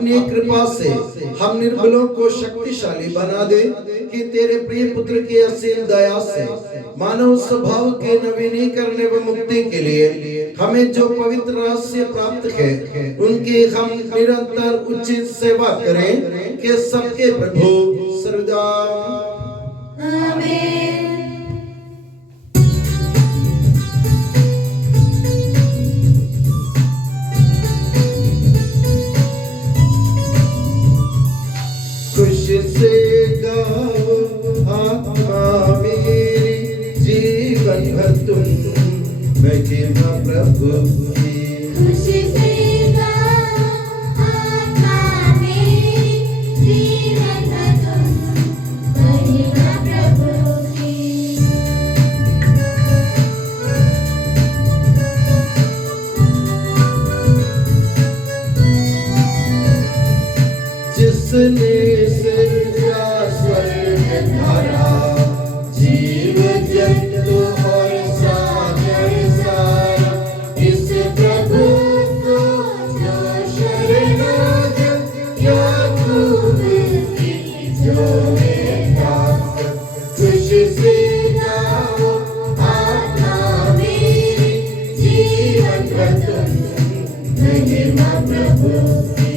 अपनी कृपा से हम निर्बलों को शक्तिशाली बना दे कि तेरे प्रिय पुत्र की असीम दया से मानव स्वभाव के नवीनीकरण व मुक्ति के लिए हमें जो पवित्र रहस्य प्राप्त है उनकी हम निरंतर उचित सेवा करें कि सबके प्रभु सर्वदा आमीन। खुशी से गाओ आत्मा मेरी जीवन भर तुम महिमा प्रभु की। खुशी से गाओ आत्मा मेरी जीवन भर तुम महिमा प्रभु की। जिसने सृजा स्वर्ग धरा जीव जंतु और सागर सारा इस प्रभु को जो शरणागत याकूब की जो है दास। खुशी से गाओ आत्मा मेरी जीवन भर तुम महिमा प्रभु की।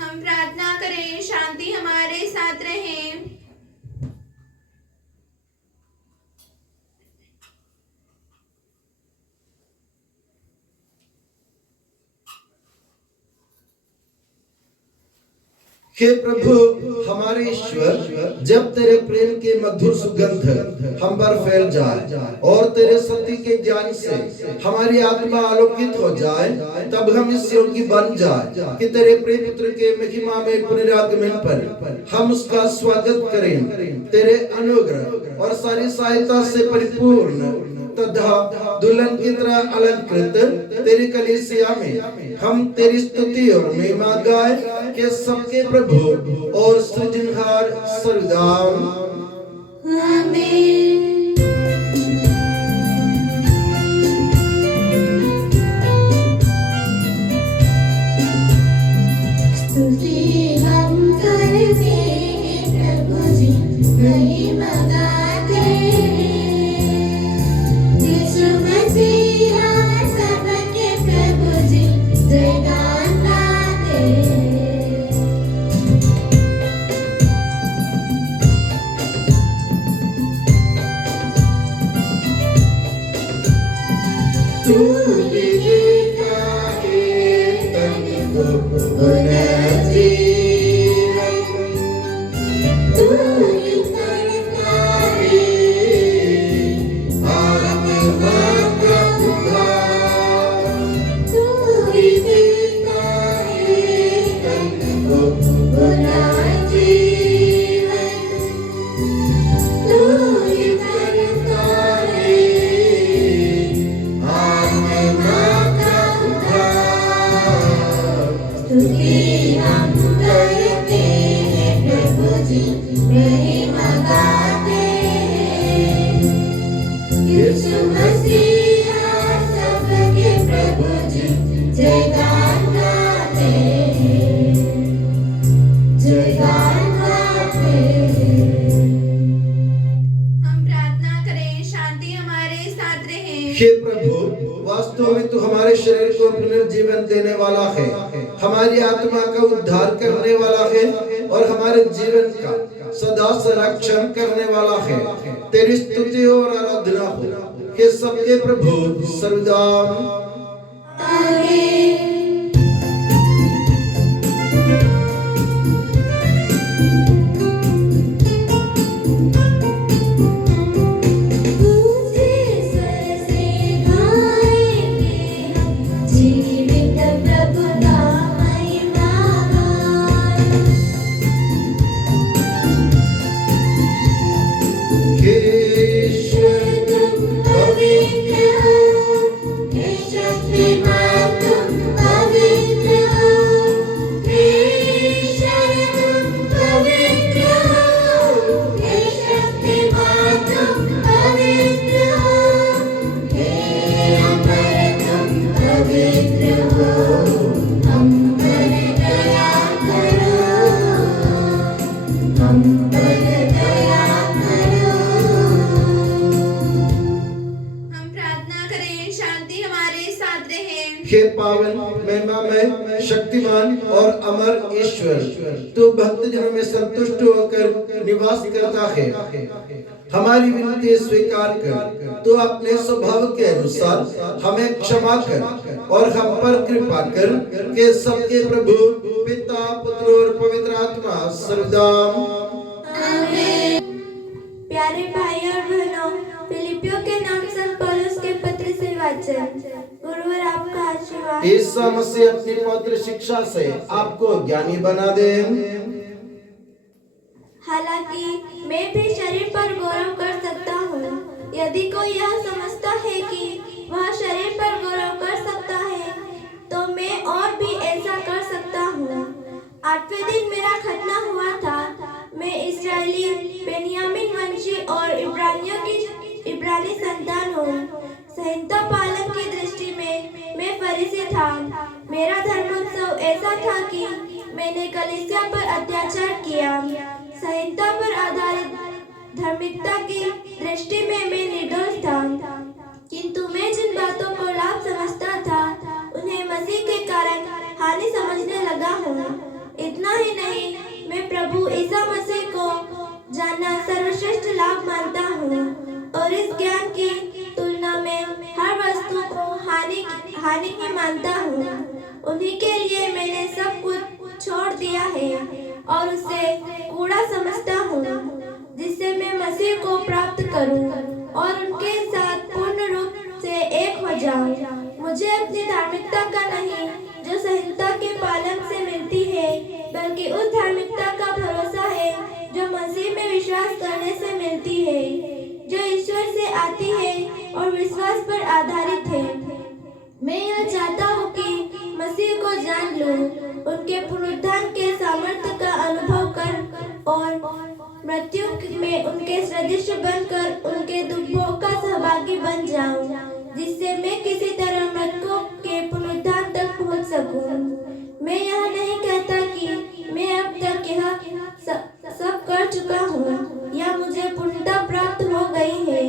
हम प्रार्थना करें, शांति हमारे साथ रहे। हे प्रभु हमारे ईश्वर, जब तेरे प्रेम के मधुर सुगंध हम पर फैल जाए और तेरे सत्य के ज्ञान से हमारी आत्मा आलोकित हो जाए, तब हम इस योग्य बन जाए कि तेरे प्रिय पुत्र के महिमा में पुनरागमन पर हम उसका स्वागत करें। तेरे अनुग्रह और सारी सहायता से परिपूर्ण तथा दुल्हन की तरह अलंकृत तेरी कलीसिया में हम तेरी स्तुति और महिमा गाए कि सबके प्रभु और सृजनहार सर्वदा आमीन। स्तुति हम करते हैं प्रभु जी, महिमा गाते यीशु मसीहा सबके प्रभु जी, जयगान गाते। तू देता है तन को पुनर्जीवन, तू करता है आत्मा का उद्धार, तू देता है तन को पुनर्जीवन, तू करता है स्तुति हम करते हैं प्रभु जी, महिमा गाते यीशु मसीहा सबके प्रभु जी, जयगान गाते जयगान गाते। हम प्रार्थना करें, शांति हमारे साथ रहे। हे प्रभु, वास्तव में तू हमारे शरीर को पुनर्जीवन देने वाला है, हमारी आत्मा का उद्धार करने वाला है और हमारे जीवन का सदा संरक्षण करने वाला है। तेरी स्तुति और आराधना हो कि सबके प्रभु सर्वदा जीवित प्रभु का महिमा हे ईश्वर तुम पवित्र हो, हे शक्तिमान तुम पवित्र हो, हे ईश्वर तुम पवित्र हो, हे शक्तिमान तुम पवित्र हो, हे अमर तुम पवित्र हो, हम पर दया करो, हम पर दया करो। हम प्रार्थना करें, शांति हमारे साथ रहे। हे पावन महिमामय शक्तिमान और अमर ईश्वर, तू भक्तजनों में संतुष्ट होकर निवास करता है। हमारी विनती स्वीकार कर, तू अपने स्वभाव के अनुसार हमें क्षमा कर और हम पर कृपा कर के सबके प्रभु पिता पुत्र और पवित्र आत्मा सर्वदा। प्यारे भाई और बहनों, फिलिपियों के नाम संत पौलुस के पत्र से वाचन। गुरुवर आपका आशीर्वाद। ईसा मसीह अपनी पवित्र शिक्षा से आपको ज्ञानी बना दे। हालांकि मैं भी शरीर पर गौरव कर सकता हूँ, यदि कोई यह समझता है कि वह शरीर पर गौरव कर सकता है, तो मैं और भी ऐसा कर सकता हूँ। 8वें दिन मेरा खतना हुआ था। मैं इस्राएली, बेन्यामीन वंशी और इब्रानी संतान हूँ। संहिता पालन की दृष्टि में मैं फरीसी था। मेरा धर्मोत्सव ऐसा था कि मैंने कलीसिया पर अत्याचार किया। संहिता पर आधारित धार्मिकता की दृष्टि में मैं निर्दोष था, किंतु मैं जिन बातों को लाभ समझता था, उन्हें मसीह के कारण हानि समझने लगा हूँ। इतना ही नहीं, मैं प्रभु ईसा मसीह को जानना सर्वश्रेष्ठ लाभ मानता हूँ और इस ज्ञान की तुलना में हर वस्तु को हानि ही मानता हूँ। उन्हीं के लिए मैंने सब कुछ छोड़ दिया है और उसे कूड़ा समझता हूँ, जिससे मैं मसीह को प्राप्त करूँ और उनके साथ पूर्ण रूप से एक हो जाऊँ। मुझे अपनी धार्मिकता का नहीं, जो संहिता के पालन से मिलती है, बल्कि उस धार्मिकता का भरोसा है जो मसीह में विश्वास करने से मिलती है, जो ईश्वर से आती है और विश्वास पर आधारित है। मैं यह चाहता हूँ कि मसीह को जान लूं, उनके पुनरुत्थान के सामर्थ्य का अनुभव कर और मृत्यु में उनके सदृश बनकर उनके दुखों का सहभागी बन जाऊं, जिससे मैं किसी तरह मृतकों के पुनरुत्थान तक पहुंच सकूं। मैं यह नहीं कहता कि मैं अब तक यह सब कर चुका हूँ या मुझे पूर्णता प्राप्त हो गई है,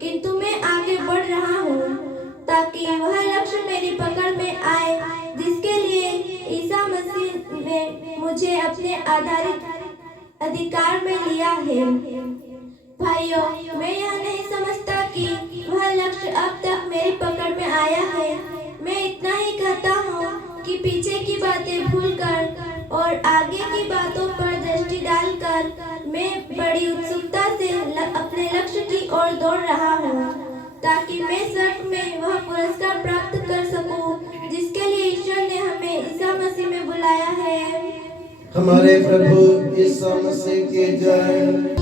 किंतु मैं आगे बढ़ रहा हूँ ताकि वह लक्ष्य मेरी पकड़ में आए जिसके लिए ईसा मसीह ने मुझे अपने अधिकार में लिया है। भाइयों, मैं यह नहीं समझता कि वह लक्ष्य अब तक मेरी पकड़ में आया है। मैं इतना ही कहता हूँ कि पीछे की बातें भूलकर और आगे की बातों पर दृष्टि डालकर मैं बड़ी उत्सुकता से अपने लक्ष्य की ओर दौड़ रहा हूँ, ताकि मैं स्वर्ग में वह पुरस्कार प्राप्त कर सकूं जिसके लिए ईश्वर ने हमें ईसा मसीह में बुलाया है। हमारे प्रभु ईसा मसीह की जय।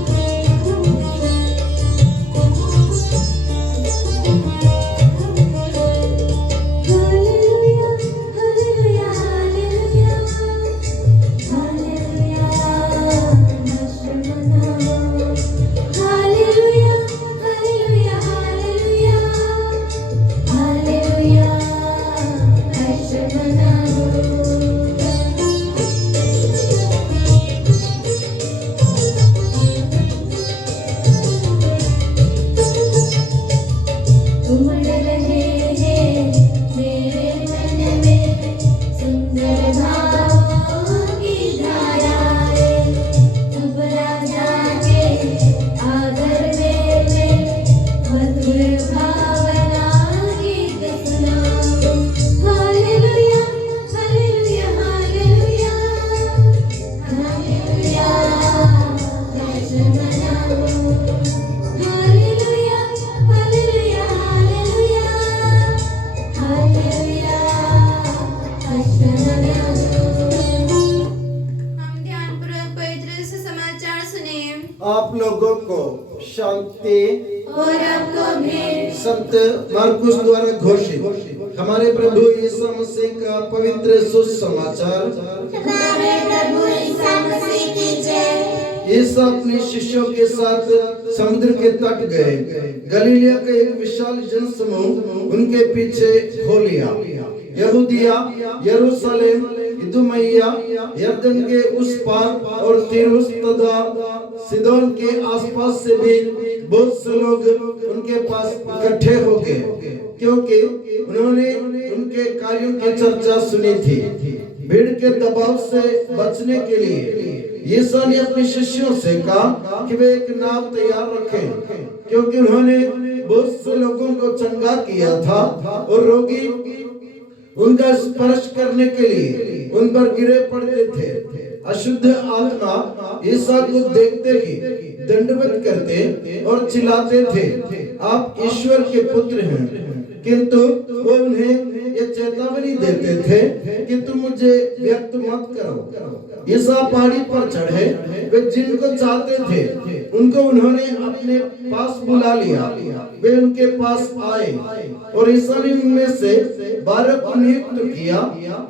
लोगों को शांति और आपको भी संत मार्कुस द्वारा घोषित हमारे प्रभु यीशु मसीह का पवित्र सुसमाचार। हमारे प्रभु ईसा मसीह की जय। यीशु अपने शिष्यों के साथ समुद्र के तट गए। गलीलिया का एक विशाल जनसमूह उनके पीछे हो लिया। यहूदिया, यरूशलेम, इदुमैया, यरदन के उस पार और तीरुस तथा सिदोन के आसपास से भी बहुत से लोग उनके पास इकट्ठे हो गए, क्योंकि उन्होंने उनके कार्यों की चर्चा सुनी थी। भीड़ के दबाव से बचने के लिए यीशु ने अपने शिष्यों से कहा कि वे एक नाव तैयार रखें, क्योंकि उन्होंने बहुत से लोगों को चंगा किया था और रोगी उनका स्पर्श करने के लिए उन पर गिरे पड़ते थे। अशुद्ध आत्मा यीशु को देखते ही दंडवत करते और चिल्लाते थे, आप ईश्वर के पुत्र हैं। किंतु वो उन्हें ये चेतावनी देते थे कि तुम मुझे व्यक्त मत करो। यीशु पहाड़ी पर चढ़े। वे जिनको चाहते थे उनको उन्होंने अपने पास बुला लिया। वे उनके पास आए और यीशु ने उनमें से 12 को नियुक्त किया,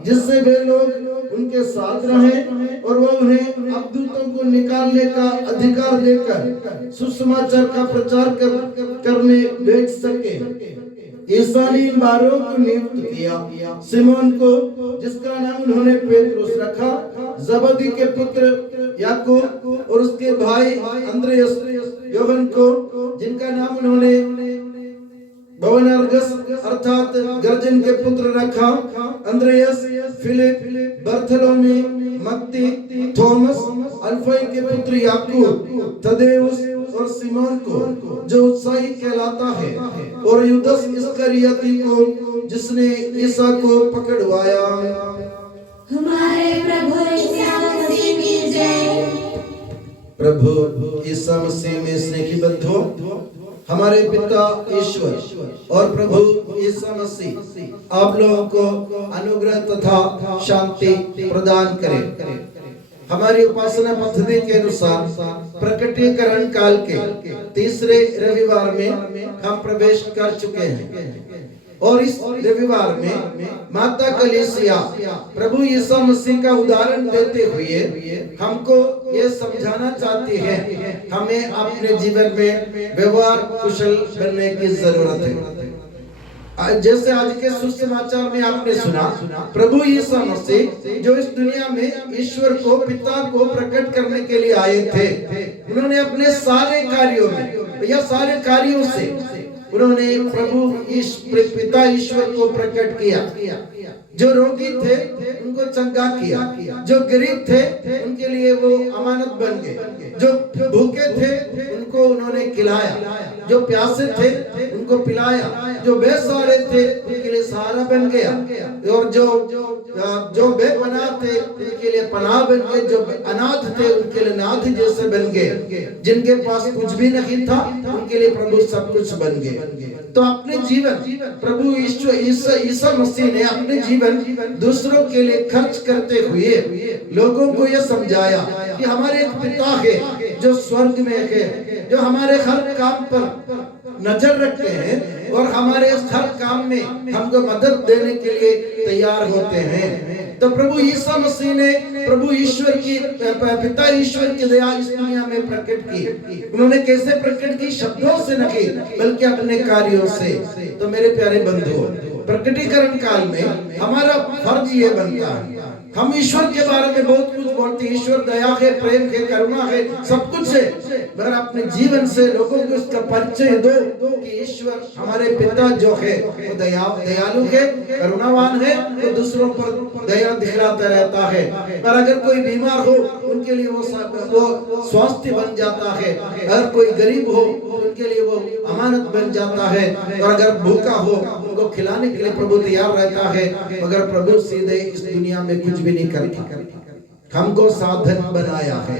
जिससे वे लोग उनके साथ रहें और वह उन्हें अबदूतों को निकालने का अधिकार देकर सुसमाचार का प्रचार करने भेज सके। यीशु ने इन 12 को नियुक्त किया। सिमोन को, जिसका नाम उन्होंने पेट्रोस रखा, जबदी के पुत्र याकूब और उसके भाई अंद्रयास, योहन को, जिनका नाम उन्होंने बोअनर्गस अर्थात गर्जन के पुत्र रखा, अंद्रयास, फिलिप, बर्थोलोमी, मत्ती, थॉमस, अल्फई के पुत्र याकूब, तदेउस और सिमोन को, जो उत्साही कहलाता है, और यूदास इस्करियोती को, जिसने ईसा को पकड़वाया। हमारे प्रभु ईसा मसीह की जय। प्रभु ईसा मसीह में स्नेही बंधुओं, हमारे पिता ईश्वर और प्रभु ईसा मसीह आप लोगों को अनुग्रह तथा शांति प्रदान करें। हमारी उपासना पद्धति के अनुसार प्रकटीकरण काल के तीसरे रविवार में हम प्रवेश कर चुके हैं और इस रविवार में माता कलीसिया प्रभु यीशु मसीह का उदाहरण देते हुए हमको ये समझाना चाहती है, हमें अपने जीवन में व्यवहार कुशल बनने की जरूरत है। जैसे आज के सुसमाचार में आपने सुना, प्रभु यीशु मसीह जो इस दुनिया में ईश्वर को, पिता को प्रकट करने के लिए आए थे, उन्होंने अपने सारे कार्यों में या सारे कार्यों से उन्होंने प्रभु पिता ईश्वर को प्रकट किया। जो रोगी थे उनको चंगा किया, जो गरीब थे उनके लिए वो अमानत बन गए, जो भूखे थे उनको उन्होंने खिलाया, जो प्यासे थे उनको पिलाया, जो बेसहारे थे उनके लिए सहारा बन गया, और जो बेपनाह थे उनके लिए पनाह बन गए, जो अनाथ थे उनके लिए नाथ जैसे बन गए, जिनके पास कुछ भी नहीं था उनके लिए प्रभु सब कुछ बन गए। तो अपने जीवन प्रभु ईसा मसीह ने अपने जीवन दूसरों के लिए खर्च करते हुए लोगों को यह समझाया कि हमारे एक पिता है जो स्वर्ग में है, जो हमारे हर काम पर नजर रखते हैं और हमारे हर काम में हमको मदद देने के लिए तैयार होते हैं। तो प्रभु यीशु मसीह ने प्रभु ईश्वर की, पिता ईश्वर की दया इस दुनिया में प्रकट की। उन्होंने कैसे प्रकट की? शब्दों से नहीं बल्कि अपने कार्यों से। तो मेरे प्यारे बंधुओं, प्रकटीकरण काल में हमारा फर्ज ये बनता है, हम ईश्वर के बारे में बहुत कुछ बोलते हैं, ईश्वर दया है, प्रेम है, करुणा है, सब कुछ है, मगर अपने जीवन से लोगों को इसका परिचय दो कि ईश्वर हमारे पिता जो है वो दयालु है, करुणावान है, वो दूसरों पर दया दिखलाता रहता है। पर अगर कोई बीमार हो उनके लिए वो स्वास्थ्य बन जाता है, अगर कोई गरीब हो उनके लिए वो अमानत बन जाता है, और अगर भूखा हो उनको खिलाने के लिए प्रभु तैयार रहता है। मगर प्रभु सीधे इस दुनिया में कुछ भी नहीं करता, हमको साधन बनाया है।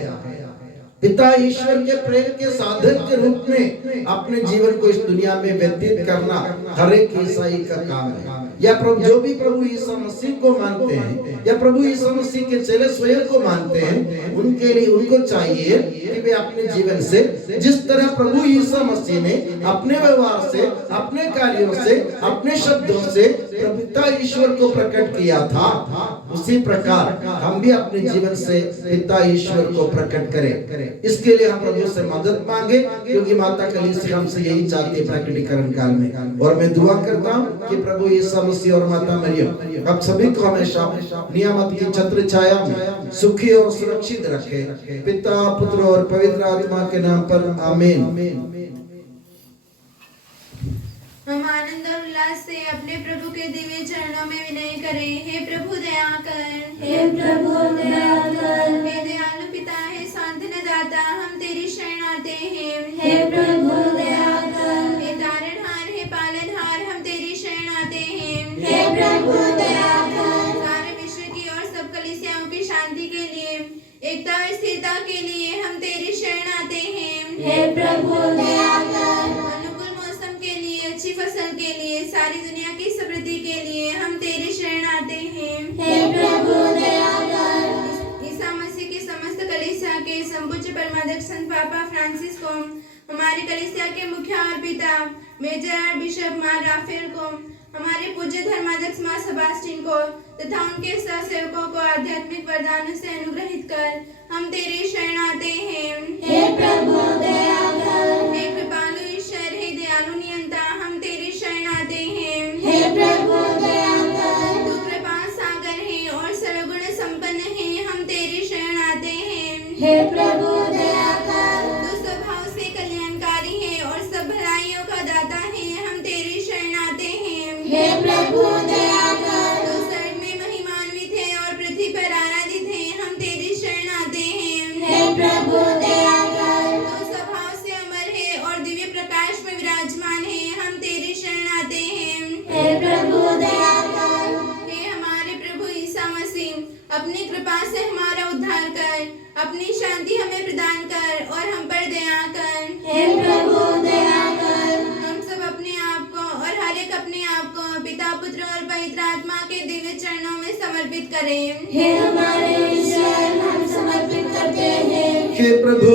पिता ईश्वर के प्रेम के साधन के रूप में अपने जीवन को इस दुनिया में व्यतीत करना हर एक ईसाई का काम है। या प्रभु जो भी प्रभु यीशु मसीह को मानते हैं या प्रभु यीशु मसीह के चेले स्वयं को मानते हैं, उनके लिए उनको चाहिए कि वे अपने जीवन से जिस तरह प्रभु यीशु मसीह ने अपने व्यवहार से, अपने कार्यों से, अपने शब्दों से पिता ईश्वर को प्रकट किया था, उसी प्रकार हम भी अपने जीवन से पिता ईश्वर को प्रकट करें। इसके लिए हम प्रभु से मदद मांगे, क्योंकि माता कलीसिया हमसे यही चाहती है प्रकटीकरण काल में। और मैं दुआ करता हूँ कि प्रभु यीशु मसीह और माता मरियम अब सभी को हमेशा नियामत की छत्र छाया में सुखी और सुरक्षित रखे, पिता, पुत्र और पवित्र आत्मा के नाम पर आमीन। हम आनंद और उल्लास से अपने प्रभु के दिव्य चरणों में विनय करें। हे प्रभु दया कर, हे प्रभु दया कर। हे दयालु पिता, हे सांत्वना दाता, हम तेरी शरण आते हैं। हे प्रभु दया कर। हे तारणहार, हे पालनहार, हम तेरी शरण आते हैं। हे प्रभु दया कर। सारे विश्व की और सब कलीसियाओं की शांति के लिए, एकता और स्थिरता के लिए हम तेरी शरण आते हैं। हे प्रभु दया कर। अनुकूल मौसम के लिए, अच्छी फसल के लिए, सारी दुनिया की समृद्धि के लिए हम तेरी शरण आते हैं। हे प्रभु दया कर। ईसा मसीह के समस्त कलीसिया के संपूज्य परमाध्यक्ष संत पापा फ्रांसिस को, हमारी कलीसिया के मुख्य और पिता मेजर आर्च बिशप मार राफेल को, हमारे पूज्य धर्माध्यक्ष मां सेबास्टिन को तथा उनके सहसेवकों को आध्यात्मिक वरदानों से अनुग्रहित कर हम तेरी शरण आते हैं। हे प्रभु दया कर। हे कृपालु ईश्वर, हे दयालु नियंता, हम तेरी शरण आते हैं। हे प्रभु दया कर। तू कृपा सागर है और सर्वगुण संपन्न है, हम तेरी शरण आते हैं। हे प्रभु दया कर। तू स्वभाव से कल्याणकारी है और सब भलाइयों का दाता है, हम तेरी शरण आते हैं। हे प्रभु दया कर। तू स्वर्ग में महिमान्वित है और पृथ्वी पर आराधित है, हम तेरी शरण आते हैं। हे प्रभु दया कर। तू स्वभाव से अमर है और दिव्य प्रकाश में विराजमान है, हम तेरी शरण आते हैं। हे प्रभु दया कर। हे हमारे प्रभु ईसा मसीह, अपनी कृपा से हमारा उद्धार कर, अपनी शांति हमें प्रदान कर और हम पर दया कर। हे प्रभु दया कर। हम सब अपने आप को और हर एक अपने आप को पिता, पुत्र और पवित्र आत्मा के दिव्य चरणों में समर्पित करें। हे हमारे ईश्वर, हम समर्पित करते हैं। हे प्रभु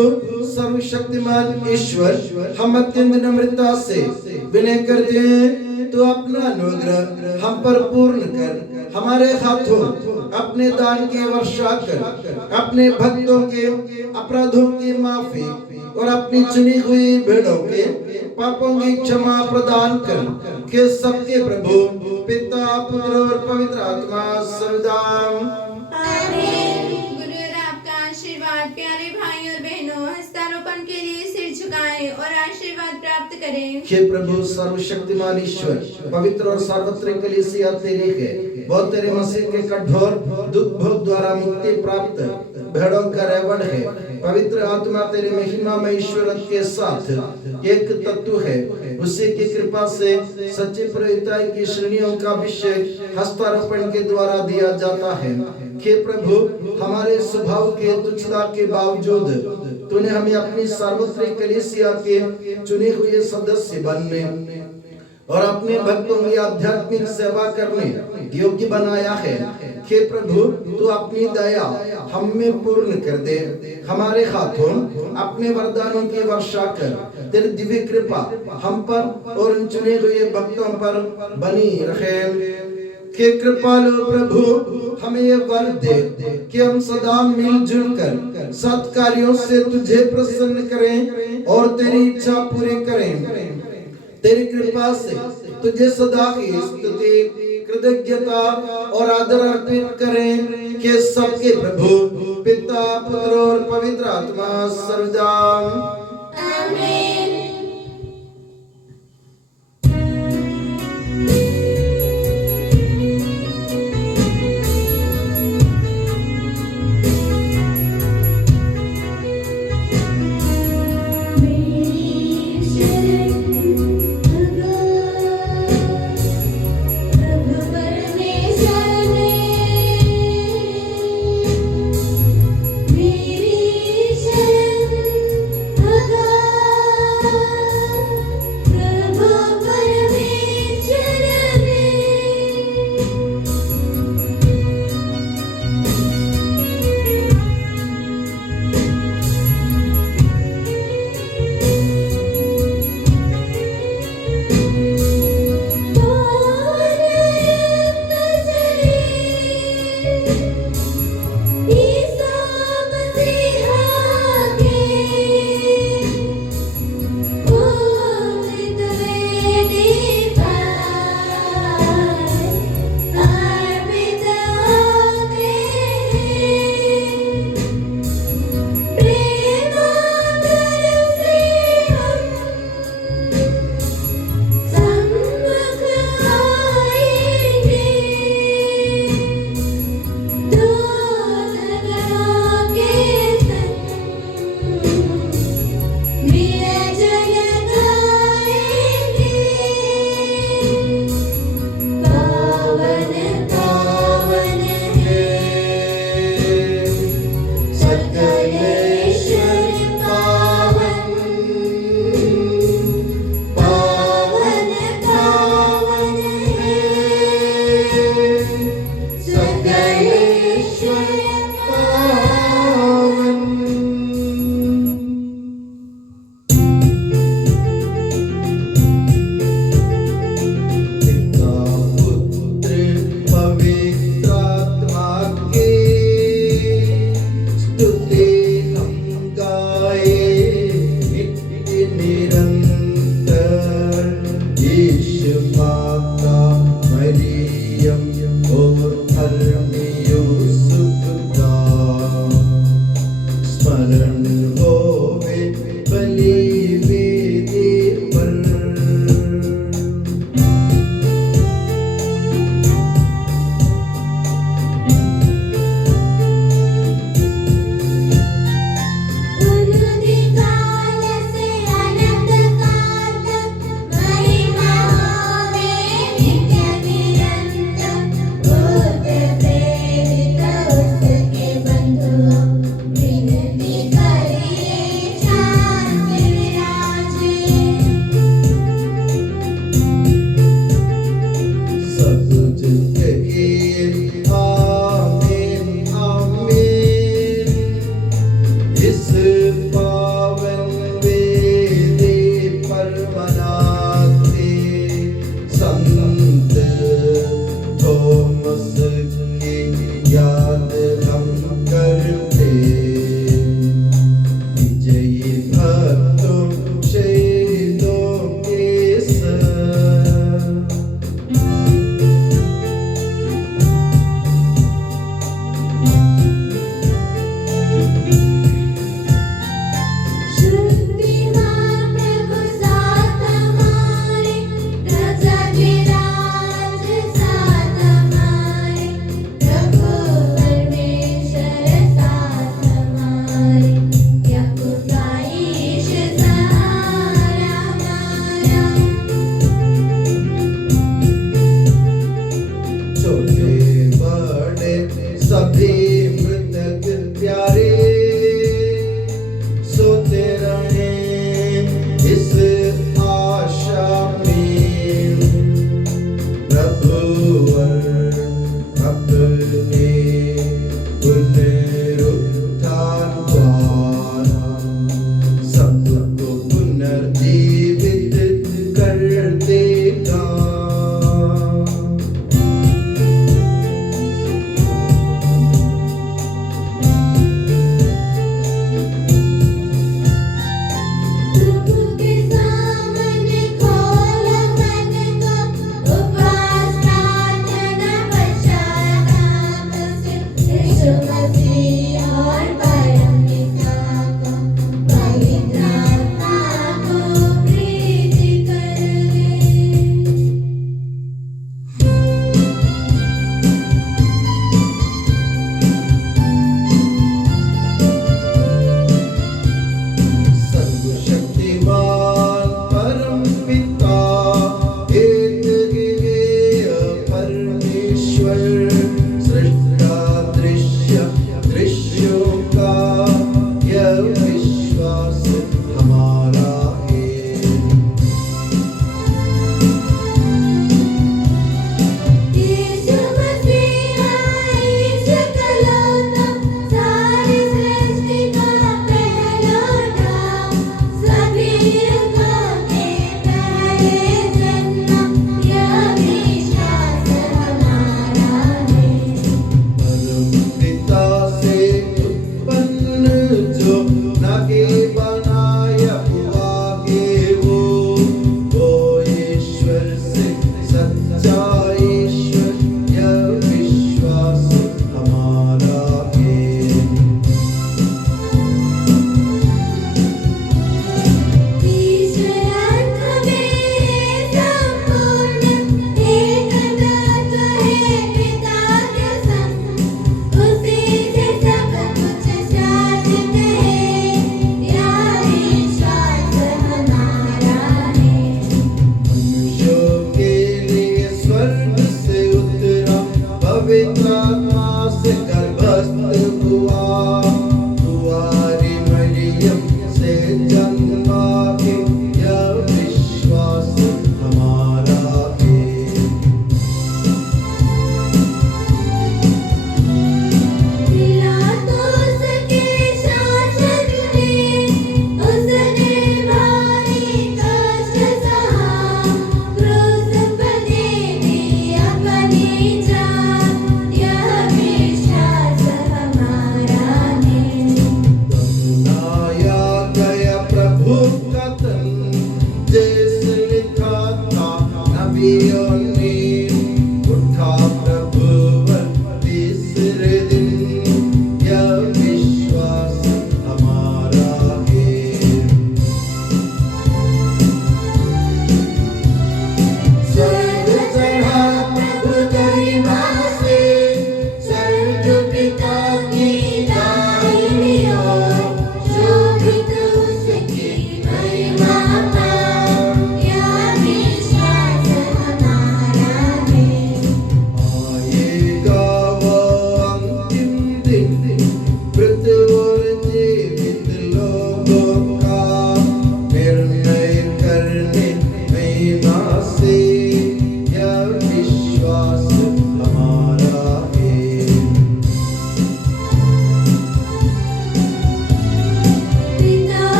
सर्वशक्तिमान ईश्वर, हम अत्यंत नम्रता से विनय करते हैं, तो अपना अनुग्रह हम पर पूर्ण कर, हमारे हाथों अपने दान की वर्षा कर, अपने भक्तों के अपराधों की माफी और अपनी चुनी हुई भेड़ों के पापों की क्षमा प्रदान कर, के सबके प्रभु पिता, पुत्र और पवित्र आत्मा सर्वदा आमीन। गुरु और आपका आशीर्वाद प्यारे भाई और बहनों, हस्तारोपण के लिए सिर झुकाएं और आशीर्वाद प्राप्त करें। हे प्रभु सर्वशक्तिमान ईश्वर, पवित्र और सार्वत्रिक कलीसिया तेरी है, बहुत तेरे मसीह के कठोर दुख भोग द्वारा मुक्ति प्राप्त भेड़ों का रेवड़ है। पवित्र आत्मा तेरे महिमा में ईश्वर के साथ एक तत्व है, उसी की कृपा से सच्ची प्रभुता की श्रेणियों का अभिषेक हस्तारोपण के द्वारा दिया जाता है। हे प्रभु, हमारे स्वभाव के तुच्छता के बावजूद तूने हमें अपनी सार्वत्रिक कलीसिया के चुने हुए सदस्य बनने और अपने भक्तों की आध्यात्मिक सेवा करने योग्य बनाया है। हे प्रभु, तू अपनी दया हम में पूर्ण कर दे, हमारे हाथों अपने वरदानों की वर्षा कर, तेरी दिव्य कृपा हम पर और उन चुने हुए भक्तों पर बनी रहे। हे कृपालु प्रभु, हमें ये वर दे कि हम सदा मिलजुल कर सत् कार्यों से तुझे प्रसन्न करें और तेरी इच्छा पूरी करें। तेरी कृपा से तुझे सदा की स्तुति, कृतज्ञता और आदर अर्पित करें, कि सबके प्रभु पिता, पुत्र और पवित्र आत्मा सर्वदा आमीन। मेरी शरण याद हम करते विजयी भक्तों शहीदों के संग। शक्तिमान प्रभु साथ हमारे, प्रजा के राज साथ हमारे, प्रभु परमेश्वर साथ हमारे, याकूब का ईश सहारा हमारा। छोटे बड़े सभी मृतक प्यारे सोते रहे इस आशा में, प्रभुवर अपने पुनरुत्थान द्वारा सबको पुनर्जीवित कर देगा। प्रभु के सामने खोलो मन को, उपवास प्रार्थना पश्चाताप से, यीशु मसीह और परमपिता को, पवित्र आत्मा को प्रीति करें। सर्वशक्तिमान परम पिता एकमेव परमेश्वर सृष्टा दृश्य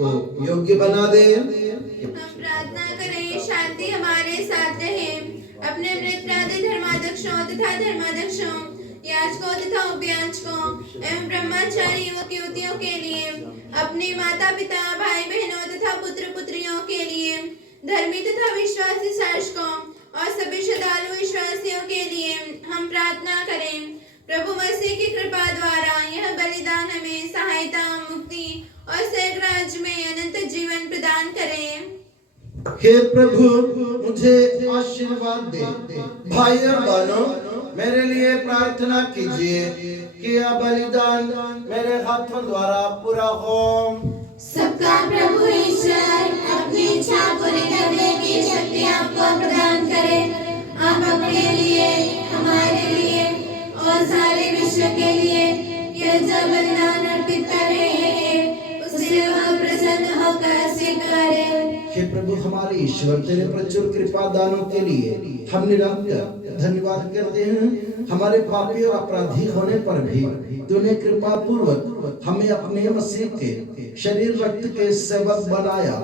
आपको योग्य बना दे। हम प्रार्थना करें शांति हमारे साथ रहे। अपने मृतप्राय धर्माध्यक्षों तथा धर्माध्यक्षों, याजकों तथा उपयाजकों एवं ब्रह्मचारी युवक युवतियों के लिए, अपने माता पिता भाई बहनों तथा पुत्र पुत्रियों के लिए, धर्मी तथा विश्वासी शासकों और सभी श्रद्धालु विश्वासियों के लिए हम प्रार्थना करें। प्रभु मसीह की कृपा द्वारा यह बलिदान हमें सहायता, मुक्ति और स्वर्ग राज्य में अनंत जीवन प्रदान करें। हे प्रभु मुझे आशीर्वाद दे। भाई और बहनों, मेरे लिए प्रार्थना कीजिए कि यह बलिदान मेरे हाथों द्वारा पूरा हो। सबका प्रभु ईश्वर अपनी इच्छा पूरी करने की शक्ति आपको प्रदान करे। आप अपने लिए, हमारे लिए और सारे विश्व के लिए यह जो बलिदान अर्पित कर रहे हैं, उससे वह प्रसन्न होकर स्वीकारे। हे प्रभु हमारे ईश्वर, तेरे प्रचुर कृपा दानों के लिए हम निरंतर धन्यवाद करते हैं। हमारे पापी और अपराधी होने पर भी तूने कृपा पूर्वक हमें अपने मसीह के शरीर रक्त के सेवक बनाया।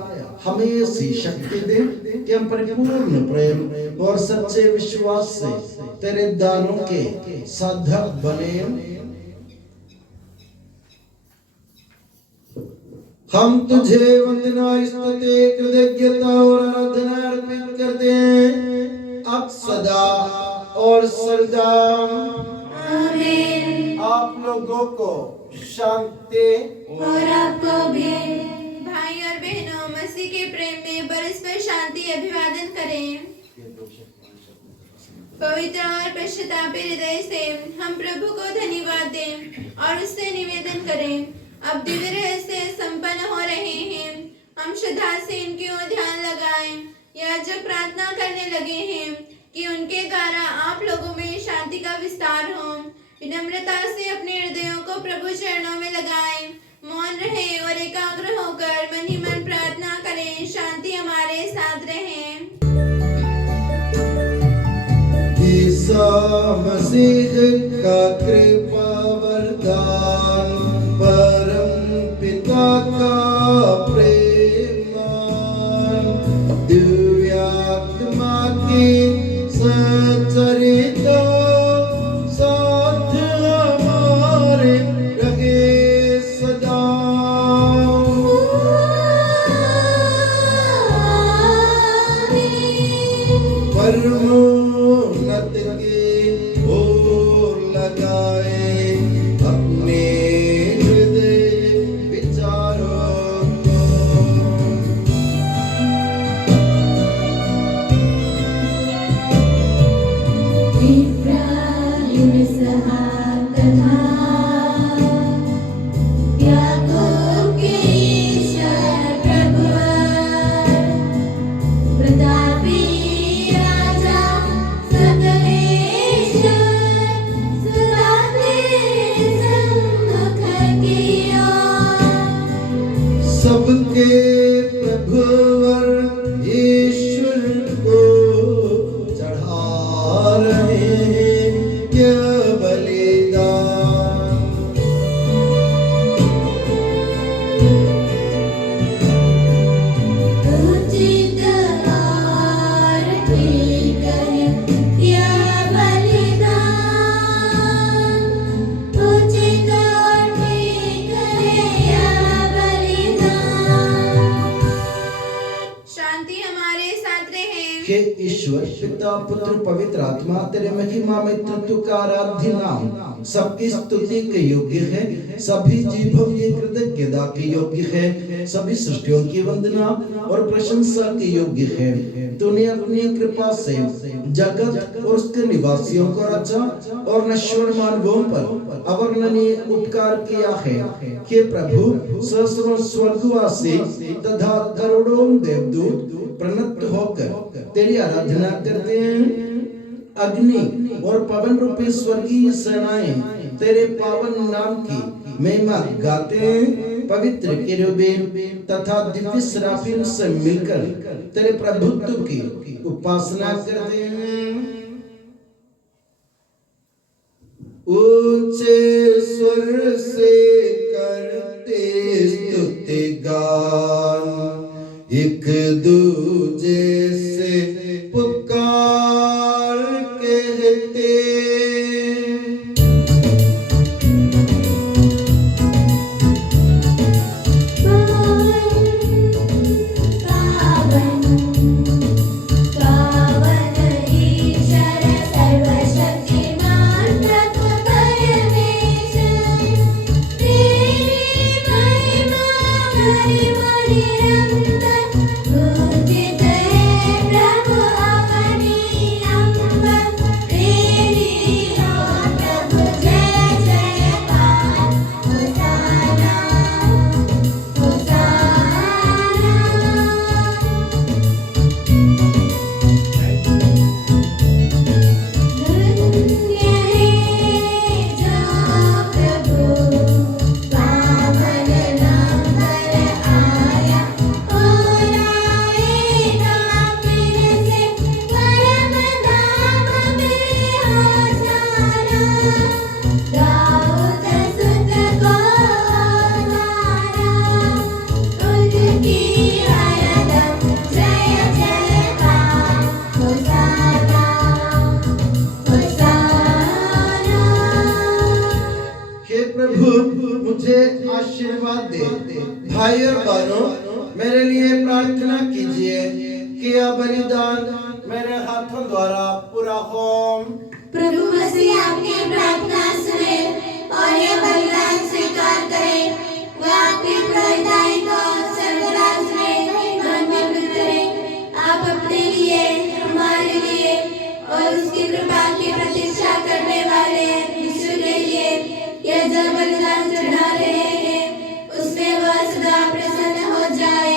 हमें ऐसी शक्ति दे कि हम परिपूर्ण प्रेम और सच्चे विश्वास से तेरे दानों के साधक बने। हम तुझे वंदना, स्तुति, कृतज्ञता और आराधना अर्पित करते हैं अब सदा और सर्वदा। आमीन। आप लोगों को शांति और आपको भी। भाई और बहनों, मसीह के प्रेम में परस्पर शांति अभिवादन करें। पवित्र और पश्चातापी हृदय से हम प्रभु को धन्यवाद दें और उससे निवेदन करें। अब दिव्य रहस्य संपन्न हो रहे हैं। हम श्रद्धा से इनकी ओर ध्यान लगाएं। याजक प्रार्थना करने लगे हैं कि उनके द्वारा आप लोगों में शांति का विस्तार हो। विनम्रता से अपने हृदयों को प्रभु चरणों में लगाएं। मौन रहे और एकाग्र होकर मन ही मन प्रार्थना करें। शांति हमारे साथ रहे। ईसा मसीह का कृपा वरदान, परम पिता का प्रेम, दिव्य आत्मा की सचरिता साथ हमारे रहे सदा। परमोन्नत की ओर लगाए अपने हृदय विचारों को। इब्राहिम इसहाक तथा याकूब के ईश्वर प्रभु, प्रतापी राजा सकलेश्वर, सदा तेरे सन्मुख किया। सबके प्रभुवर ईश्वर को चढ़ा रहे हैं क्या बलिदान। उचित और ठीक है यह बलिदान। उचित और ठीक है यह बलिदान। शांति हमारे साथ रहे। हे ईश्वर पिता पुत्र पवित्र आत्मा, तेरे महिमा में तत्व का आराध्य नाम सबकी स्तुति के योग्य है। सभी जीवों की कृतज्ञता के योग्य है। सभी सृष्टियों की वंदना और प्रशंसा के योग्य है। तूने अपनी कृपा से जगत और उसके निवासियों को रचा और नश्वर मानवों पर अवर्णनीय उपकार किया है। हे प्रभु, सहस्रों स्वर्गवासी तथा करोड़ों देवदूत प्रणत होकर तेरी आराधना करते हैं। अग्नि और पवन रूपी स्वर्गीय सेनाएं तेरे पावन नाम की महिमा गाते हैं। पवित्र केरूबीन तथा दिव्य सराफीन से मिलकर तेरे प्रभुत्व की उपासना करते हैं। ऊंचे स्वर से करते स्तुति स्तुति गान, एक दूजे से पुकार कहते। मुझे आशीर्वाद दे। भाई और बहनों, मेरे लिए प्रार्थना कीजिए कि यह बलिदान मेरे हाथों द्वारा पूरा हो। प्रभु मसीह आपकी प्रार्थना सुने और ये बलिदान स्वीकार करे। वह आपकी प्रभुताई को स्वर्गराज में महिमान्वित करे। आप अपने लिए, हमारे लिए और उसकी कृपा की प्रतीक्षा करने वाले विश्व के लिए यह जो बलिदान चढ़ा रहे हैं, उसमें वह सदा प्रसन्न हो जाए।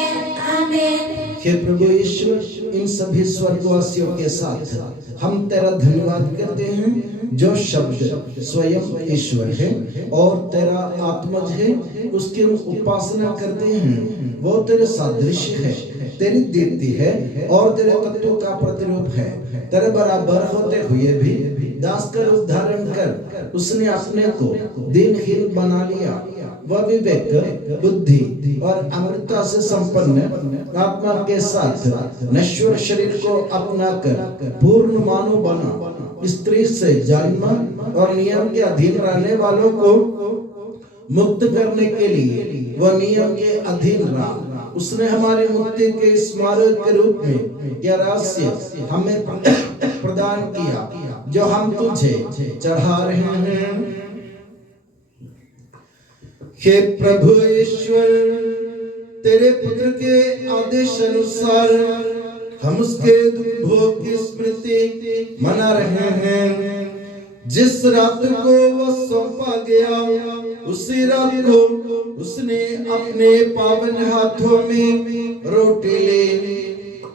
आमीन। हे प्रभु ईश्वर, इन सभी स्वर्गवासियों के साथ हम तेरा धन्यवाद करते हैं, जो शब्द स्वयं ईश्वर है और तेरा आत्मज है, उसकी उपासना करते हैं। वो तेरे सादृश्य है, तेरी दीप्ति है और तेरे तत्वों का प्रतिरूप है। तेरे बराबर होते हुए भी दास का रूप धारण कर उसने अपने को दीनहीन बना लिया। वह विवेक, बुद्धि और अमृतता से संपन्न आत्मा के साथ नश्वर शरीर को अपना कर पूर्ण मानव बना। स्त्री से जन्म और नियम के अधीन रहने वालों को मुक्त करने के लिए वह नियम के अधीन रहा। उसने हमारी मुक्ति के स्मारक के रूप में यह रहस्य हमें प्रदान किया, जो हम तुझे चढ़ा रहे हैं। हे प्रभु ईश्वर, तेरे पुत्र के आदेश अनुसार हम उसके दुख भोग की स्मृति मना रहे हैं। जिस रात को वह सौंपा गया, उसी रात को उसने अपने पावन हाथों में रोटी ले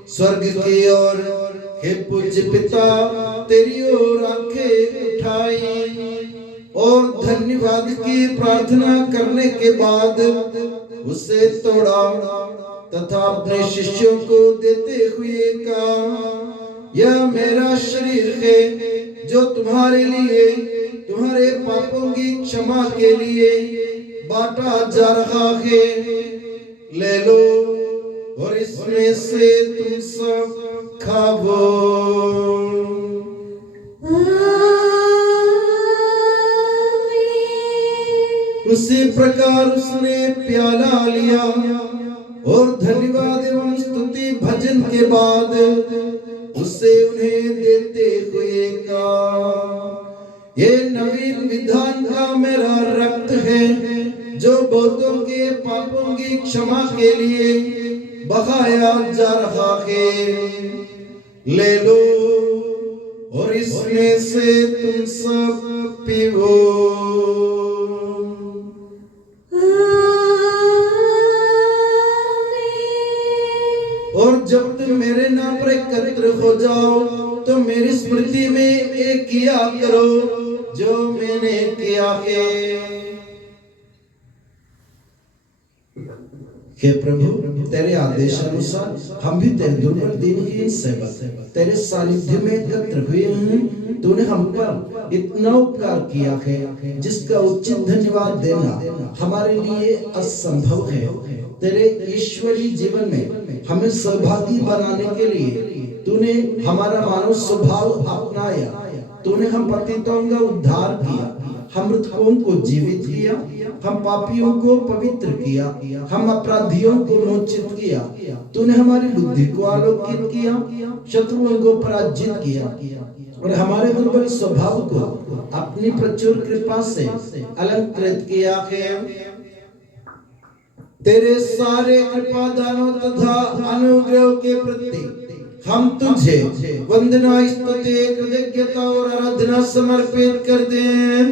स्वर्ग की ओर, हे पूज्य पिता, तेरी ओर आंखें उठाई और धन्यवाद की प्रार्थना करने के बाद उसे तोड़ा तथा अपने शिष्यों को देते हुए कहा, यह मेरा शरीर है जो तुम्हारे लिए, तुम्हारे पापों की क्षमा के लिए बांटा जा रहा है। ले लो और इसमें से तुम सब खाओ। उसी प्रकार उसने प्याला लिया और धन्यवाद एवं स्तुति भजन के बाद उसे उन्हें देते हुए कहा, ये नवीन विधान का मेरा रक्त है, जो बहुतों के पापों की क्षमा के लिए बहाया जा रहा है। ले लो और इसमें से तुम सब पीओ। और जब तुम मेरे नाम पर एकत्र हो जाओ, तो मेरी स्मृति में एक किया करो जो मैंने किया है। हे प्रभु तेरे आदेश अनुसार हम भी तेरे दुर्बल दीनहीन सेवक तेरे सानिध्य में एकत्र हुए हैं। तूने हम पर इतना उपकार किया है जिसका उचित धन्यवाद देना हमारे लिए असंभव है। तेरे ईश्वरीय जीवन में हमें सहभागी बनाने के लिए तूने हमारा मानव स्वभाव अपनाया। तूने हम पतितों का उद्धार किया, हम मृतकों को जीवित किया, हम पापियों को पवित्र किया, हम अपराधियों को मोचित किया। तूने हमारी बुद्धि को आलोकित किया, शत्रुओं को पराजित किया और हमारे दुर्बल स्वभाव को अपनी प्रचुर कृपा से अलंकृत किया है। तेरे सारे कृपा दानों तथा अनुग्रह के प्रति हम तुझे वंदना स्तुति कृतज्ञता और आराधना समर्पित करते हैं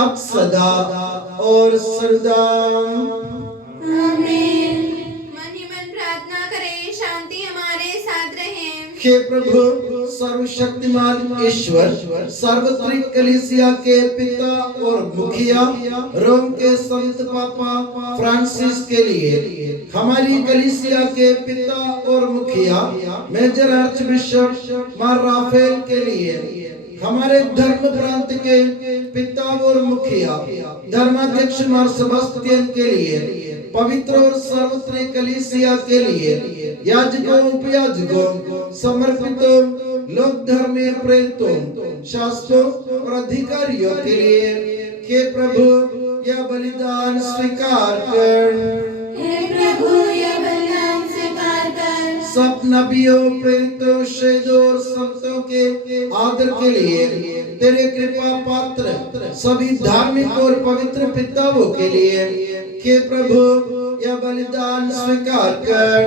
अब सदा और सर्वदा। आमीन। मन ही मन प्रार्थना करें, शांति हमारे साथ रहे। हे प्रभु सर्वशक्तिमान ईश्वर सार्वत्रिक कलीसिया के पिता और मुखिया रोम के संत पापा फ्रांसिस के लिए, हमारी कलीसिया के पिता और मुखिया मेजर आर्च बिशप मार राफेल के लिए, हमारे धर्म प्रांत के पिता और मुखिया धर्माध्यक्ष मार सेबास्टियन के लिए, पवित्र और सर्वत्र कलीसिया के लिए, याजकों उपयाजकों समर्पितों लोक धर्मीय प्रेरितों शास्त्रों और अधिकारियों के लिए, हे प्रभु यह बलिदान स्वीकार कर। हे प्रभु यह बलिदान स्वीकार कर। सब नबियों प्रेरितों शहीदों और संतों के आदर के लिए, तेरे कृपा पात्र सभी धार्मिक और पवित्र पिताओं के लिए, हे प्रभु यह बलिदान स्वीकार कर।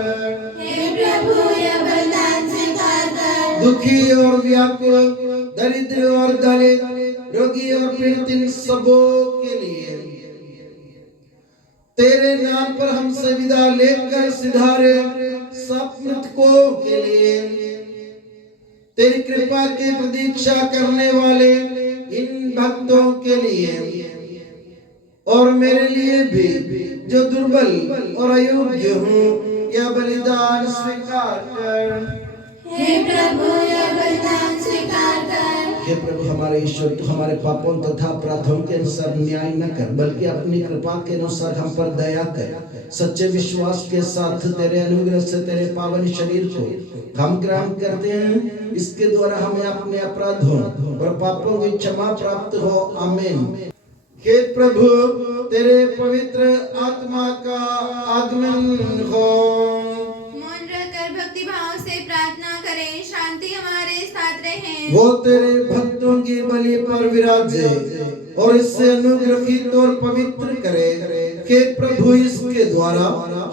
हे प्रभु यह बलिदान स्वीकार कर। दुखी और व्याकुल, दरिद्र और दलित, रोगी और पीड़ित इन सबों के लिए, तेरे नाम पर हमसे विदा लेकर सिधारे सब मृतकों के लिए, तेरी कृपा की प्रतीक्षा करने वाले इन भक्तों के लिए और मेरे लिए भी जो दुर्बल और अयोग्य हूँ, यह बलिदान स्वीकार कर। हे प्रभु यह बलिदान स्वीकार कर। हे प्रभु हमारे ईश्वर, तू हमारे पापों तथा अपराधों के अनुसार न्याय न कर, बल्कि अपनी कृपा के अनुसार हम पर दया कर। सच्चे विश्वास के साथ तेरे अनुग्रह से तेरे पावन शरीर को हम ग्रहण करते हैं, इसके द्वारा हमें अपने अपराधों और पापों की क्षमा प्राप्त हो। आमीन। हे प्रभु तेरे पवित्र आत्मा का आगमन हो। मौन रहकर भक्ति भाव से प्रार्थना करें, शांति हमारे साथ रहे। वो तेरे भक्तों की बलि पर विराजे और इससे अनुग्रहित और पवित्र करे। हे प्रभु इसके द्वारा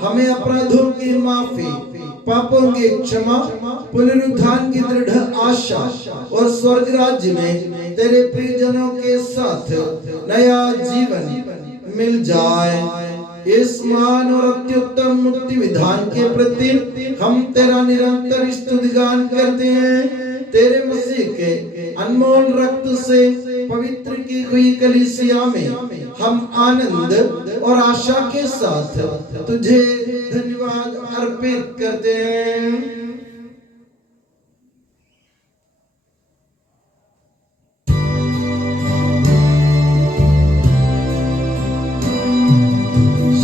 हमें अपराधों की माफी, पापों की क्षमा, पुनरुत्थान की दृढ़ आशा और स्वर्ग राज्य में तेरे प्रियजनों के साथ नया जीवन मिल जाए। इस महान और अत्युत्तम मुक्ति विधान के प्रति हम तेरा निरंतर स्तुतिगान करते हैं। तेरे मसीह के अनमोल रक्त से पवित्र की हुई कलीसिया में हम आनंद और आशा के साथ तुझे धन्यवाद अर्पित करते हैं।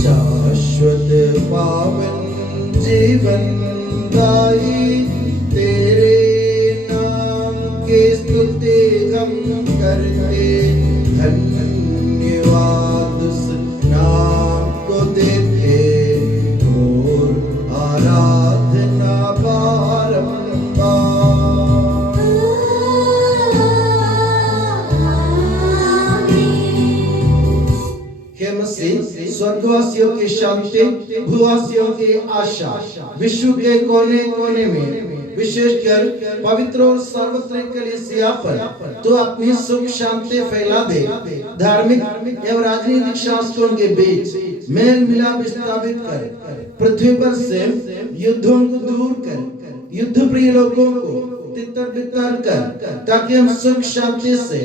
शाश्वत पावन जीवन दाई तेरे नाम की स्तुति हम करते, धन्यवाद उस नाम को देते और आराधना बारंबार। हे मसीह स्वर्गवासियों की शांति, भूवासियों की आशा, विश्व के कोने कोने में विशेषकर पवित्र और सार्वत्रिक कलीसिया पर तो अपनी सुख शांति फैला दे। धार्मिक एवं राजनीतिक शास्त्रों के बीच मेल मिलाप स्थापित कर, पृथ्वी पर से युद्धों को दूर कर, युद्ध प्रिय लोगों को तितर बितर कर, ताकि हम सुख शांति से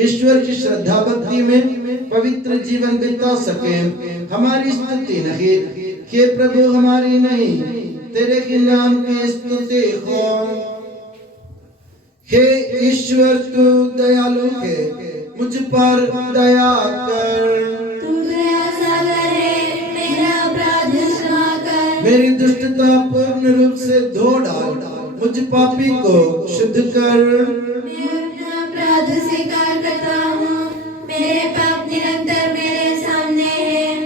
ईश्वर की श्रद्धा भक्ति में पवित्र जीवन बिता सकें। हमारी स्तुति नहीं कि प्रभु हमारी नहीं तेरे के नाम की स्तुति हो। हे ईश्वर तू दयालु है, मुझ पर दया कर। तू दया सागर है, मेरा अपराध क्षमा कर। मेरी दुष्टता पूर्ण रूप से धो डाल, मुझ पापी को शुद्ध कर। मैं अपना अपराध स्वीकार करता हूँ, मेरे पाप निरंतर मेरे सामने हैं।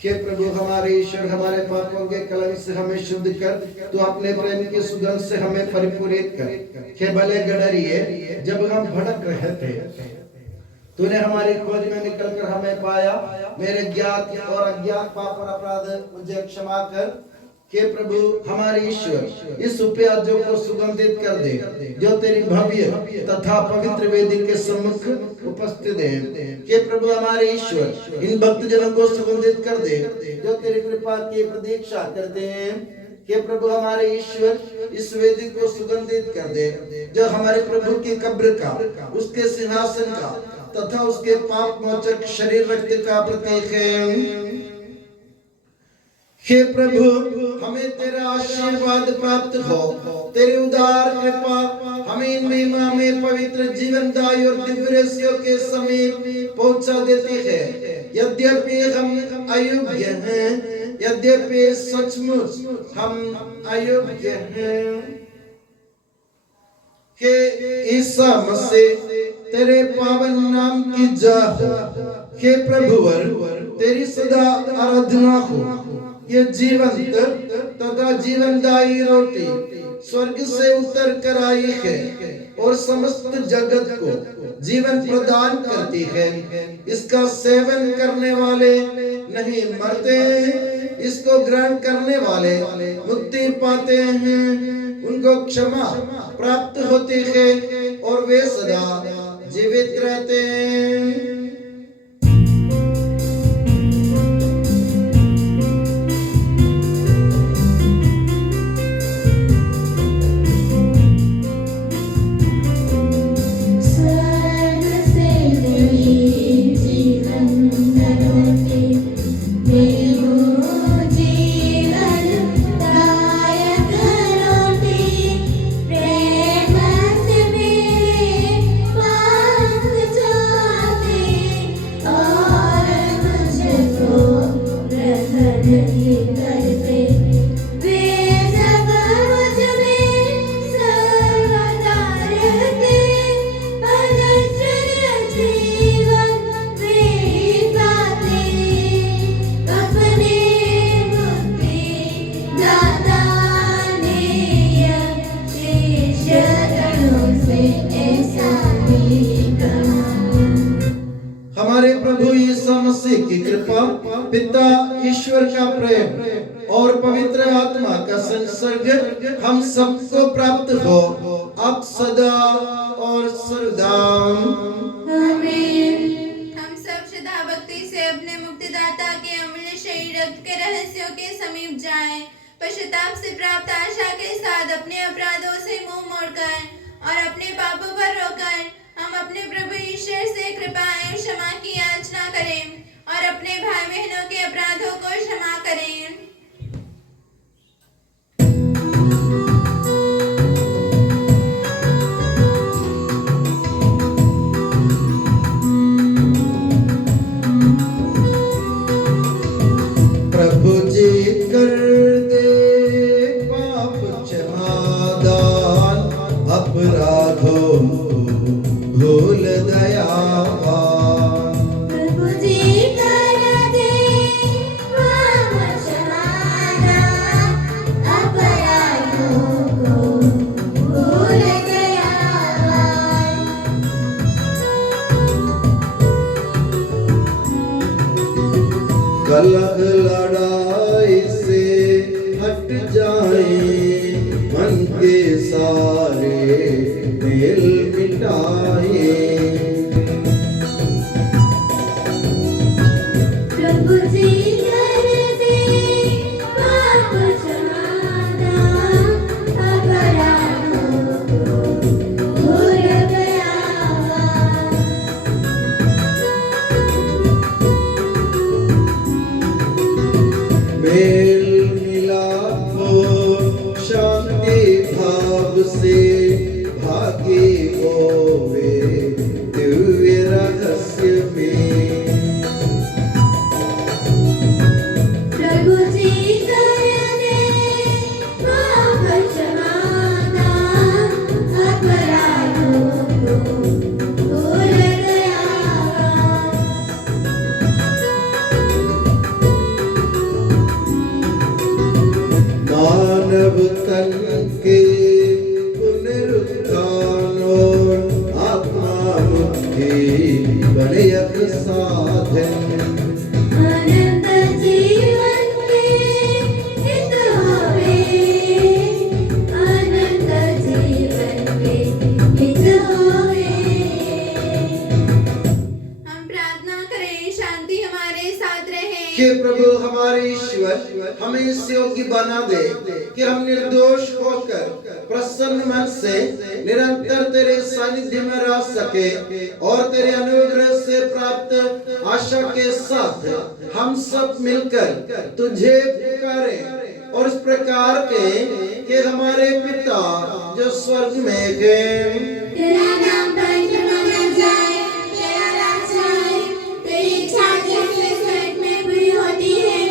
हे प्रभु हमारे ईश्वर, हमारे पापों के कलंक से हमें शुद्ध कर, तू अपने प्रेम की सुगंध से हमें परिपूरित कर। हे भले गडरिए, जब हम भटक रहे थे तूने हमारी खोज में निकलकर हमें पाया। मेरे ज्ञात और अज्ञात पाप और अपराध मुझे क्षमा कर। हे प्रभु हमारे ईश्वर, इस उपयाजों को सुगंधित कर दे जो तेरी भव्य तथा पवित्र वेदी के सम्मुख उपस्थित है। हे प्रभु हमारे ईश्वर, इन भक्तजनों को सुगंधित कर दे जो तेरी कृपा की प्रतीक्षा करते हैं। हे प्रभु हमारे ईश्वर, इस वेदी को सुगंधित कर दे जो हमारे प्रभु की कब्र का, उसके सिंहासन का तथा उसके पाप मोचक शरीर रक्त का प्रतीक है। हे प्रभु हमें तेरा आशीर्वाद प्राप्त हो, तेरी उदार कृपा हमें इन महिमा में पवित्र जीवनदायी और दिव्य रहस्यों के समीप पहुंचा देती है। यद्यपि हम अयोग्य हैं, यद्यपि सचमुच हम अयोग्य हैं, हे ईसा मसीह तेरे पावन नाम की जय हो। हे प्रभुवर तेरी सदा आराधना हो। ये जीवंत तथा जीवनदायी रोटी स्वर्ग से उतर कर आई है और समस्त जगत को जीवन प्रदान करती है। इसका सेवन करने वाले नहीं मरते, इसको ग्रहण करने वाले मुक्ति पाते हैं, उनको क्षमा प्राप्त होती है और वे सदा जीवित रहते हैं। हमारे प्रभु यीशु मसीह की कृपा, पिता ईश्वर का प्रेम और पवित्र आत्मा का संसर्ग हम सबको प्राप्त हो, अब सदा और सर्वदा। आमीन। हम सब श्रद्धा भक्ति से अपने मुक्तिदाता के अमूल्य शरीर रक्त के रहस्यों के समीप जाएं। पश्चाताप से प्राप्त आशा के साथ अपने अपराधों से मुंह मोड़कर और अपने पापों पर रोकर हम अपने प्रभु ईश्वर से कृपा एवं क्षमा की याचना करें और अपने भाई बहनों के अपराधों को क्षमा करें। प्रभु जी कर दे पाप क्षमादान, अपराधों भूल दयावान। प्रभु जी कर दे पाप क्षमा इस योग्य बना दे कि हम निर्दोष होकर प्रसन्न मन से निरंतर तेरे सानिध्य में रह सके और तेरे अनुग्रह से प्राप्त आशा के साथ हम सब मिलकर तुझे पुकारें और इस प्रकार के कि हमारे पिता जो स्वर्ग में है, तेरा नाम पवित्र माना जाए, तेरा राज्य आए, तेरी इच्छा जैसे स्वर्ग में पूरी होती है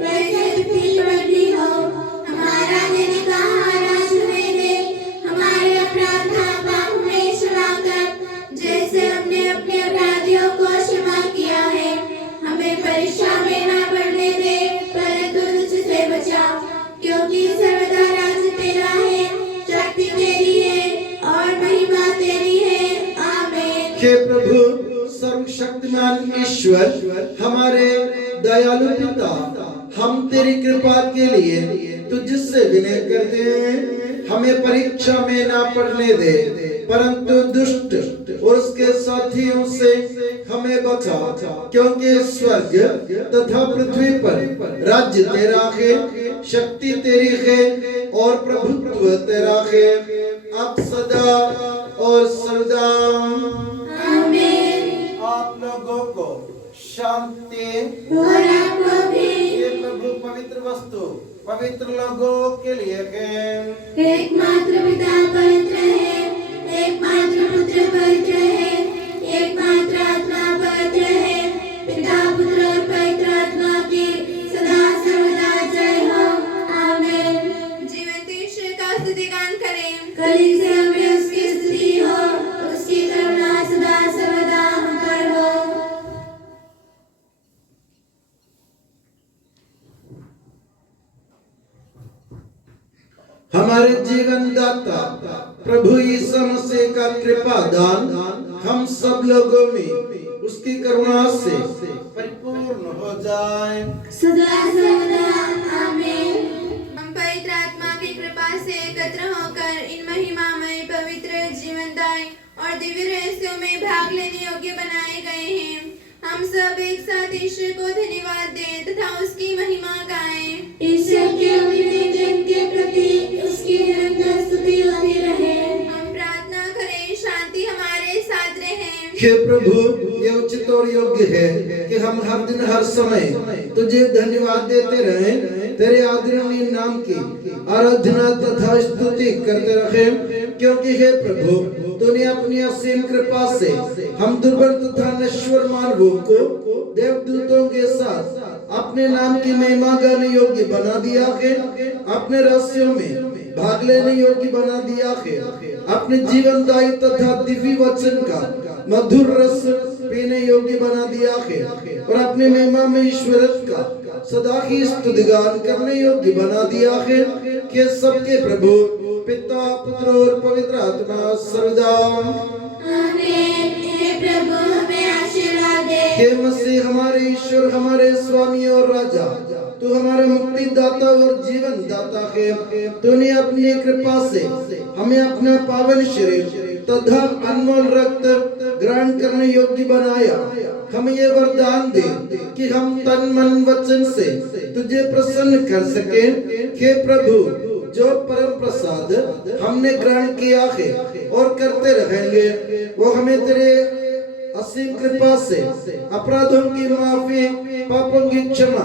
वैसे पृथ्वी पर भी हो। हमारा देने का आहार आज हमें दे, हमारे अपराध पाप में क्षमा कर जैसे हमने अपने अपराधियों को क्षमा किया है। हमें परीक्षा में ना पड़ने दे परंतु तुझ से बचा, क्योंकि सर्वदा राज्य तेरा है, शक्ति तेरी है और महिमा तेरी है। आमीन। हे प्रभु सर्वशक्तिमान ईश्वर हमारे दयालु पिता, हम तेरी कृपा के लिए तुझसे विनय करते हैं। हमें परीक्षा में ना पड़ने दे परंतु दुष्ट और उसके साथियों से हमें बचा, क्योंकि स्वर्ग तथा पृथ्वी पर राज्य तेरा है, शक्ति तेरी है और प्रभुत्व तेरा है अब सदा और सर्वदा। आमीन। आप लोगों को शांति और आपको भी। ये प्रभु पवित्र वस्तु पवित्र लोगों के लिए है। एकमात्र पिता पवित्र है, एकमात्र पुत्र पवित्र है, एकमात्र आत्मा पवित्र है। पिता पुत्र और पवित्र आत्मा की सदा सर्वदा जय हो। आमीन। जीवंत ईश्वर का स्तुतिगान करें। कलीसिया में उसकी स्तुति हो, उसकी करुणा सदा सर्वदा हम पर हो। हमारे जीवन दाता प्रभु यीशु मसीह का कृपा दान हम सब लोगों में उसकी करुणा से परिपूर्ण हो जाए सदा सर्वदा। आमीन। हम पवित्र आत्मा की कृपा से एकत्र होकर इन महिमामय पवित्र जीवनदायी और दिव्य रहस्यों में भाग लेने योग्य बनाए गए हैं। हम सब एक साथ ईश्वर को धन्यवाद दें तथा उसकी महिमा गाएं। ईश्वर के अभिनय जन के प्रति उसकी निरंतर स्तुति होती रहे। हम प्रार्थना करें शांति हमारे साथ रहे। हे प्रभु ये उचित और योग्य है कि हम हर दिन हर समय तुझे धन्यवाद देते रहें, तेरे आदरणीय नाम की आराधना तथा स्तुति करते रहें, क्योंकि हे प्रभु तूने अपनी असीम कृपा से हम दुर्बल तथा नश्वर मानवों को देवदूतों के साथ अपने नाम की महिमा गाने योग्य बना दिया है, अपने रहस्यों में भाग लेने योग्य बना दिया है, अपने जीवनदायी तथा दिव्य वचन का मधुर रस पीने योग्य बना दिया है और अपने महिमा में ईश्वरत का सदा ही स्तुतिगान करने योग्य बना दिया है कि सबके प्रभु पिता पुत्र और पवित्र आत्मा सर्वदा। आमीन। हे प्रभु हमें आशीर्वाद दे। हे मसीह हमारे ईश्वर हमारे स्वामी और राजा, तू हमारा मुक्ति दाता और जीवन दाता है। तूने अपनी कृपा से हमें अपना पावन शरीर तथा अनमोल रक्त ग्रहण करने योग्य बनाया। हमें ये वरदान दे कि हम तन मन वचन से तुझे प्रसन्न कर सके। हे प्रभु जो परम प्रसाद हमने ग्रहण किया है और करते रहेंगे, वो हमें तेरे असीम कृपा से अपराधों की माफी, पापों की क्षमा,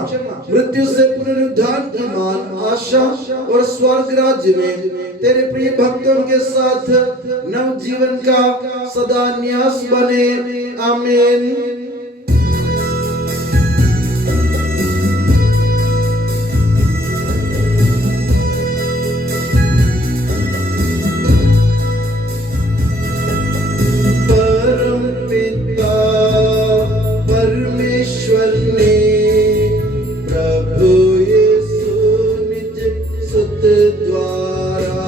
मृत्यु से पुनरुद्धान की मान, आशा और स्वर्ग राज्य में तेरे प्रिय भक्तों के साथ नव जीवन का सदा न्यास बने। आमीन। परमेश्वर ने प्रभु यीशु निज सुत द्वारा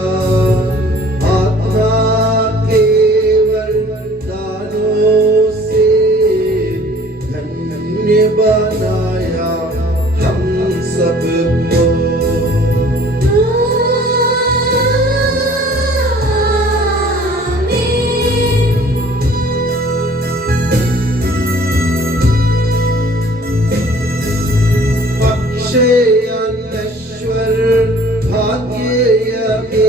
आत्मा के वरदानों से धन्य बनाया हम सबको। अक्षय नश्वर भाग्य यहे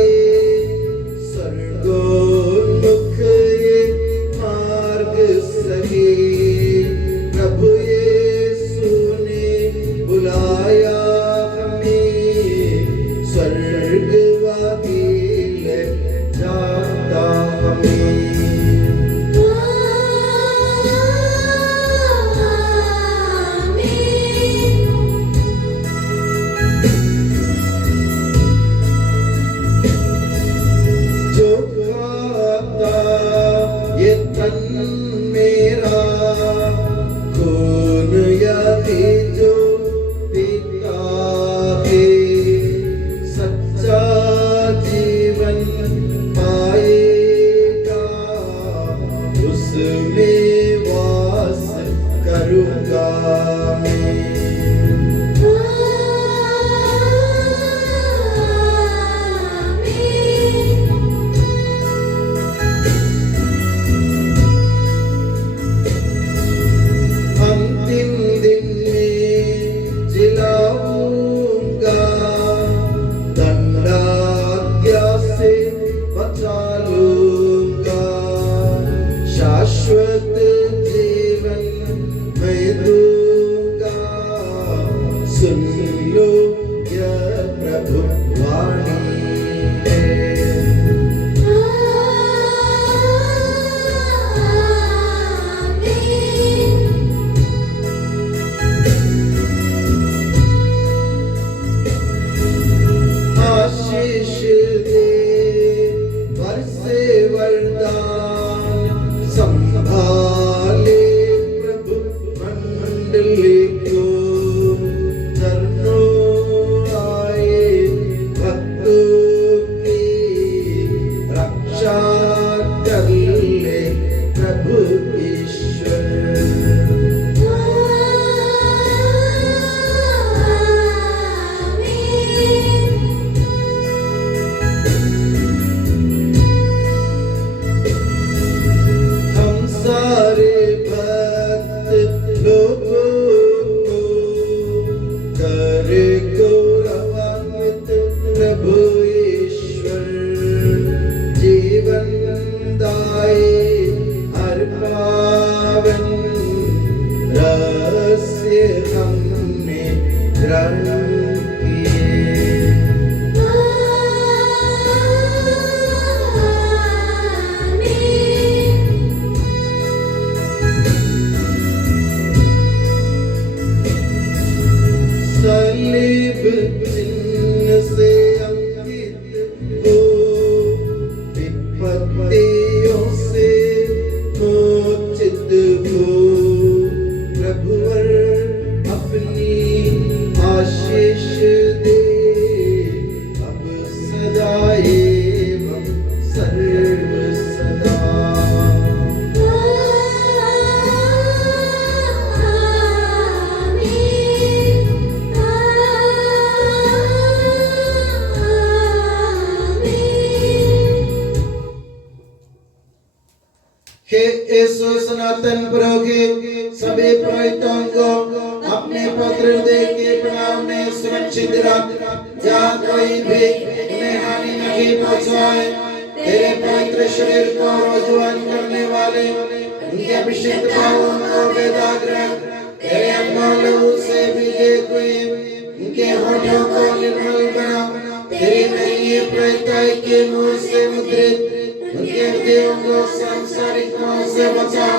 स्वर्गोन्मुख ये मार्ग सही। प्रभु यीशु ने बुलाया हमें, स्वर्गवादी ले जाता हमें। जो खाता ये तन मेरा, खून यही जो पीता है, सच्चा जीवन पाएगा, उसमें वास करूँगा मैं। अंतिम दिन में जिलाऊंगा, दंडाज्ञा से बचा लूंगा, शाश्वत जीवन मैं दूंगा। सुन लो यह प्रभु वाणी है। आशीष दे बरसे वरदान, संभाले प्रभु मंडली को, चरणों आए भक्तों की रक्षा कर ले प्रभु ईश्वर। हम सारे भक्त लोगों को करे गौरवान्वित प्रभु ईश्वर, जीवन दायी हर पावन रहस्य हमने ग्रहण किए। सलीब चिन्ह से अंकित हो, विपत्तियों से मोचित हो, प्रभुवर अपनी आशीष दे, अब सदा एवं सर्व सदा। हे यीशु सनातन प्रभु के सभी पुरोहितों को अपने पवित्र हृदय के प्रणाम में सुरक्षित रख, जहाँ कोई भी उन्हें हानि नहीं पहुँचाए। तेरे पवित्र शरीर को रोजुआन करने वाले उनके अभिषेक भावों को वेदाग्रह तेरे अनमोल लहू से भीगे हुए उनके होठों को निर्मल बना। तेरी नई प्रत्यय के मुंह से मुद्रित उनके हृदयों को सांसारिक मोह से बचा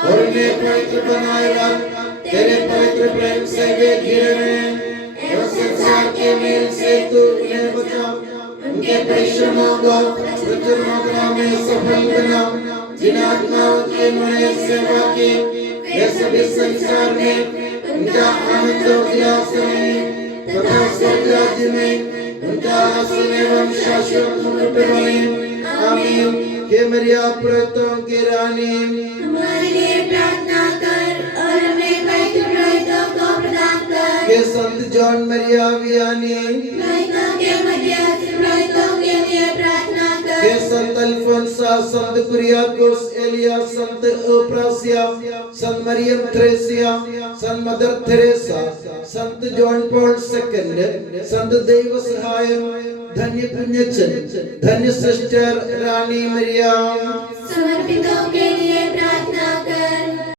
और उन्हें पवित्र बनाए रख। तेरे पवित्र प्रेम से वे घिरे रहें एवं संसार के मेल से तू उन्हें बचा। उनके परिश्रमों को प्रचुर मात्रा में सफल बना। जिन आत्माओं के मरे सेवा की वे सभी संसार में उनका आनंद उल्लास करें तथा स्वर्ग राज्य में उनका आसन एवं शाश्वत मुकुट बने। आमीन। हे मरिया पुरोहितों की रानी, हमारे लिए प्रार्थना कर और हमें पवित्र पुरोहितों को प्रदान कर। हे संत जॉन मरिया वियानी, पुरोहितों के मध्यस्थ पुरोहितों के लिए प्रार्थना कर। हे संत अल्फोंसा, संत कुरियाकोस, एलिया, संत ओप्रासिया, संत मरियम थ्रेसिया, संत मदर थेरेसा, संत जॉन पॉल सेकंड, संत देव सहाय, धन्य पुण्यचन, धन्य सिस्टर रानी मरियम, समर्पितों के लिए